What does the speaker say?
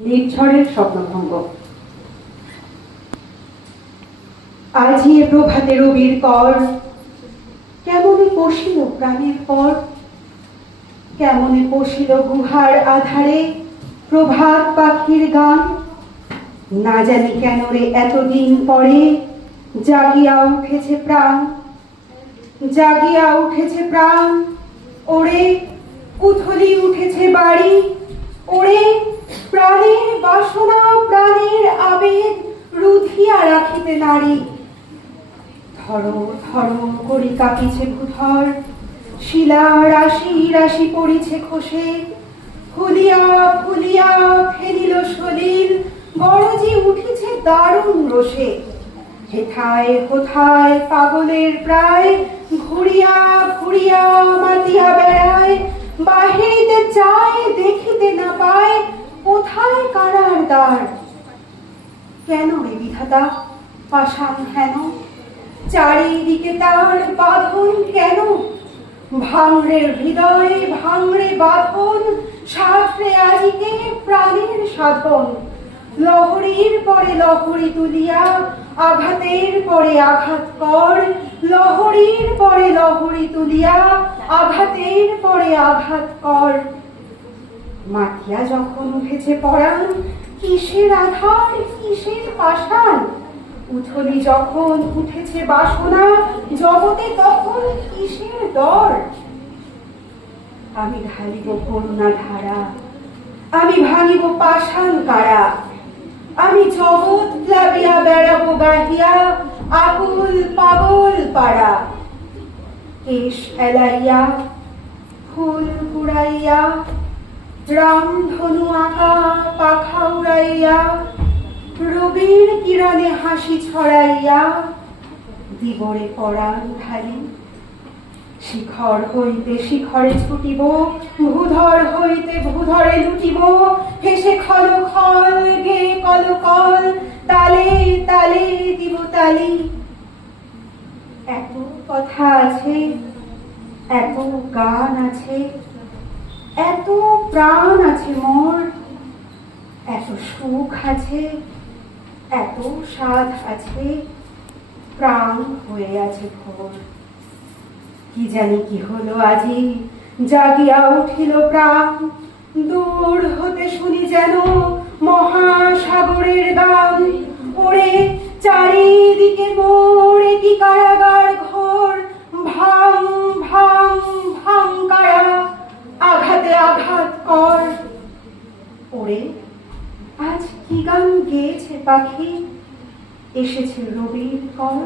নির্ঝরের স্বপ্নভঙ্গ। আজি এ প্রভাতে রবির কর, কেমনে পশিল প্রাণের পর, কেমনে পশিল গুহার আধারে প্রভাত পাখির গান। না জানি কেন রে এতদিন পরে জাগিয়া উঠেছে প্রাণ, জাগিয়া উঠেছে প্রাণ। ওরে উথলি উঠেছে বাড়ি, ওরে প্রাণের বাসনা প্রাণের আবেগ রুধিয়া রাখিতে নারী। ধরো ধরো করি কাঁপিছে ভূধর, শিলা রাশি রাশি পড়িছে খসে। ফুলিয়া ফুলিয়া ফেলিল সলিল, গরজি উঠিছে দারুণ রোষে। হেথায় হোথায় পাগলের প্রায়, ঘুরিয়া ঘুরিয়া মাতিয়া বেড়ায়। বাহিরিতে চায় দেখিতে না পায়, কোথায় কারার দ্বার। কেন রে বিধাতা পাষাণ হেন, চারিদিকে তার বাঁধন কেন। ভাঙড়ে হৃদয়ে ভাঙড়ে বাঁধন, সাধরে আজিকে প্রাণের সাধন। লহরীর পরে লহরী তুলিয়া আঘাতের পরে আঘাত কর। লহরীর পরে লহরী তুলিয়া আঘাতের পরে আঘাত কর। মাতিয়া যখন উঠেছে পরাণ, কিসের আধার কিসের পাষাণ। উথলি যখন উঠেছে বাসনা, জগতে তখন কিসের দর। আমি ঢালিব করুণা ধারা, আমি ভাঙিব পাষাণ কারা। আমি জগৎ প্লাবিয়া বেড়াবো গাহিয়া আকুল পাগল পাড়া। কেশ এলাইয়া ফুল কুড়াইয়া, রাম ধনু আঁকা পাখা উড়াইয়া। রবির কিরণে হাসি ছড়াইয়া, দিবরে পরাণ ঢালি। শিখর হইতে শিখরে ছুটিব, ভূধর হইতে ভূধরে লুটিব। হেসে খল খল গে কল কল, তালে তালে দিব তালি। এত কথা আছে, এত গান আছে, এত প্রাণ আছে মোর। এত সুখ আছে, এত সাধ আছে, প্রাণ হয়ে আছে ভোর। কি জানি কি হলো আজি, জাগিয়া উঠিল প্রাণ। দূর হতে শুনি যেন মহাসাগরের গান। ওরে চারিদিকে মোরে কি কারাগার ঘোর। ভাঙ ভাঙ ভাঙ কারা, আঘাতে আঘাত কর। ওরে আজ কি গান গেয়েছে পাখি, এসেছে রবির কর।